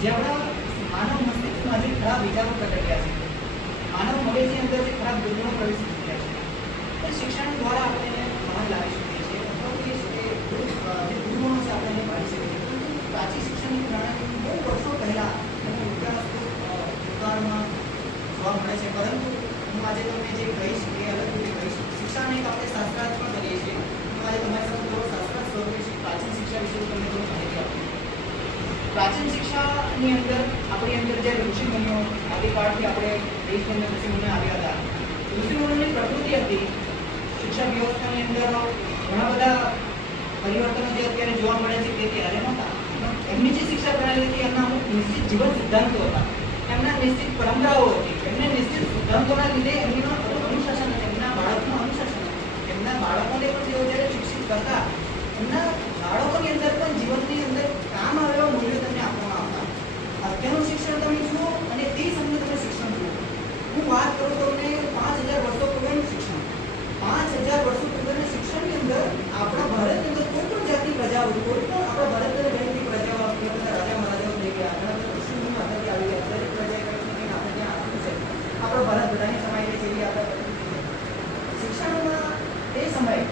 જે આપણા માનવ મસ્તિષ્કમાં જે ખરાબ વિચારો પ્રગટ્યા છે. માનવ મગજની અંદર જે ખરાબ દુર્ગુણો પ્રવેશી ચૂક્યા છે. શિક્ષણ દ્વારા આપણે એને બહાર લાવી શકીએ છીએ અથવા તો એ છે કે દુર- અ, જે દુર્ગુણો છે આપણે એને કાઢી શકીએ છીએ પરંતુ પ્રાચીન શિક્ષણની પ્રણાલી બહુ વર્ષો પહેલા એનો વિકાસ અ, ભૂતકાળમાં જોવા મળે છે પરંતુ હું આજે તમને જે કહીશ એ અલગ રીતે કહીશ શિક્ષાને એક આપણે શાસ્ત્રાર્થ પણ કરીએ છીએ હું આજે તમારી સાથે થોડો શાસ્ત્રાર્થ સ્વરૂપે શી- પ્રાચીન શિક્ષા વિશે હું તમને થોડી માહિતી આપું પ્રાચીન શિક્ષાની અંદર આપણી અંદર જે ઋષિમુનિઓ આદિકાળથી આપણે દેશની ઋષિમુનિઓ આવ્યા હતા, ઋષિમુનિઓની પ્રકૃતિ હતી. શિક્ષણ વ્યવસ્થાની અંદર ઘણા બધા પરિવર્તનો જે અત્યારે જોવા મળે છે તે ત્યારે નહોતા. એમની જે શિક્ષા પ્રણાલી હતી, એમના અમુક નિશ્ચિત જીવન સિદ્ધાંતો હતા. એમના નિશ્ચિત પરંપરાઓ હતી. એમને નિશ્ચિત સિદ્ધાંતોના લીધે એમનું અનુશાસન હતું એમના બાળકનું અનુશાસન હતું એમના બાળકોને પણ તેઓ જ્યારે શિક્ષિત કરતા એમના બાળકોની અંદર પણ જીવનની અંદર કામ આવે એવા મૂલ્યો તમને આપવામાં આવતા અત્યારનું શિક્ષણ તમે જુઓ અને તે સમયનું તમે શિક્ષણ જુઓ હું વાત કરું તો તમને પાંચ હજાર વર્ષો પૂર્વેનું શિક્ષણ પાંચ હજાર વર્ષો પૂર્વેના શિક્ષણની અંદર આપણા ભારતની અંદર કોઈ પણ જાતની પ્રજાઓ હતી, કોઈ પણ આપણા ભારતની અંદર રહેતી પ્રજાઓ આપણા બધા રાજા મહારાજાઓ થઈ ગયા ઘણા બધા ઋષિમુનિઓ અત્યારથી આવી ગયા દરેક પ્રજાએ કંઈક ને કંઈક આપણે ત્યાં આપ્યું છે આપણો ભારત બધાની સમાઈ એવી આપણે શિક્ષણમાં તે સમયે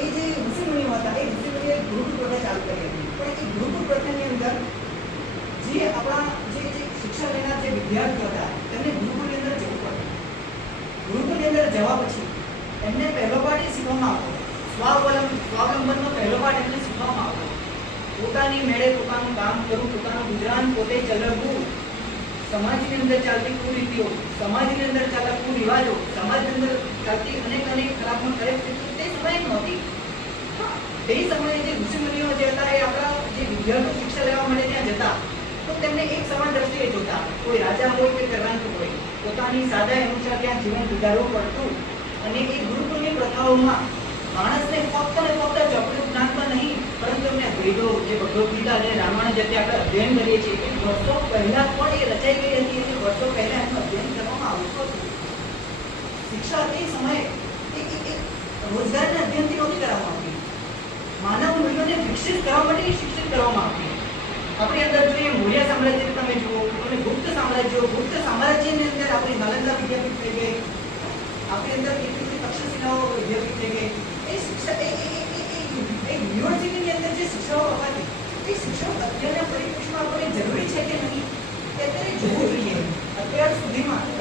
એ જે ઋષિમુનિઓ હતા, એ ઋષિમુનિઓએ ગુરુકુળ પ્રથા ચાલુ કરી હતી. પણ એ ગુરુકુળ પ્રથાની અંદર જે આપણા જે જે શિક્ષણ લેનાર જે વિદ્યાર્થીઓ હતા, તેમને ગુરુકુળની અંદર જવું પડે. ગુરુકુળની અંદર જવા પછી એમને પહેલો પાઠ એ શીખવામાં આવતો સ્વાવલંબ, સ્વાવલંબનનો પહેલો પાઠ એમને શીખવામાં આવતો પોતાની મેળે પોતાનું કામ કરવું પોતાનું ગુજરાન પોતે ચલાવવું સમાજની અંદર ચાલતી કુરીતિઓ, સમાજની અંદર ચાલતા કુરિવાજો, સમાજની અંદર ચાલતી અનેક અનેક ખરાબ સ્થિતિઓ તે સમયે નહોતી. તે સમયે જે ઋષિમુનિઓ જે હતા, એ આપણા જે વિદ્યાર્થીઓ શિક્ષા લેવા માટે ત્યાં જતા, તો તેમને એક સમાન દ્રષ્ટિએ જોતા. કોઈ રાજા હોય કે કરવાંત હોય, પોતાની સાદા અનુસાર ત્યાં જીવન ગુજારવું પડતું અને એ ગુરુકુળની પ્રથાઓમાં માણસને ફક્ત ને ફક્ત ચોપડું જ્ઞાનમાં નહીં, પરંતુ એમને વેદો, જે ભગવદ્ ગીતા અને રામાયણ જે આપણે અધ્યયન કરીએ છીએ, એ વર્ષો પહેલા પણ એ રચાઈ ગઈ હતી અને વર્ષો પહેલા એનું અધ્યયન કરવામાં આવતું હતું શિક્ષા તે સમયે રોજગારના અધ્યયનથી નહોતી કરવામાં આવતી. માનવ મૂલ્યોને વિકસિત કરવા માટે શિક્ષિત કરવામાં આવતી. આપણી અંદર જોઈએ મૌર્ય સામ્રાજ્ય તમે જુઓ, અને ગુપ્ત સામ્રાજ્યો, ગુપ્ત સામ્રાજ્યની અંદર આપણી નાલંદા વિદ્યાપીઠ થઈ ગઈ. આપણી અંદર કેટલી બધી તક્ષશિલાઓ વિદ્યાપીઠ થઈ ગઈ. એ શિક્ષા એ એ એ- એ- એ- એ યુનિવર્સિટીની અંદર જે શિક્ષાઓ અપાતી, એ શિક્ષણ અત્યારના પરિપ્રેક્ષમાં આપણને જરૂરી છે કે નહીં? તે અત્યારે જોવું જોઈએ. અત્યાર સુધીમાં